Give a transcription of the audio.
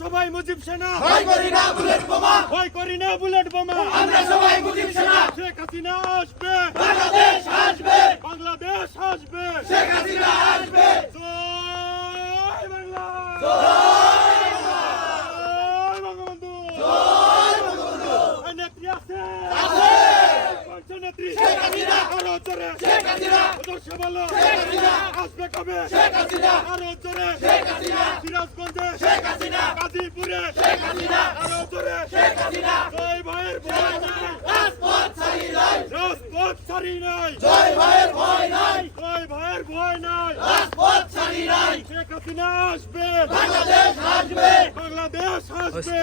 সবাই মুজিব সেনা, ভয় করি না বুলেট বোমা, ভয় করি না বুলেট বোমা। আমরা সবাই মুজিব সেনা, শেখ হাসিনা আসবে, বাংলাদেশ আসবে, বাংলাদেশ আসবে, শেখ হাসিনা আসবে। জয় বাংলা, জয় জয় বঙ্গবন্ধু, জয় বঙ্গবন্ধু। এই নেত্রী আছে, আছে। কোন নেত্রী? শেখ হাসিনা, আরো জোরে, শেখ হাসিনা, দর্শক বলো, শেখ হাসিনা, আসবে কবে? শেখ হাসিনা, আরো জোরে, শেখ হাসিনা, সিরাজগঞ্জে, শেখ হাসিনা, গাজীপুরে, শেখ হাসিনা, আরো জোরে, শেখ হাসিনা। জয় ভাইয়ের ভয় নাই, রাজপথ ছাড়ি নাই, রাজপথ ছাড়ি নাই, জয় ভাইয়ের ভয় নাই, জয় ভাইয়ের ভয় নাই। রাজপথ ছাড়ি নাই, শেখ হাসিনা আসবে, বাংলাদেশ আসবে। বাংলাদেশ আসবে।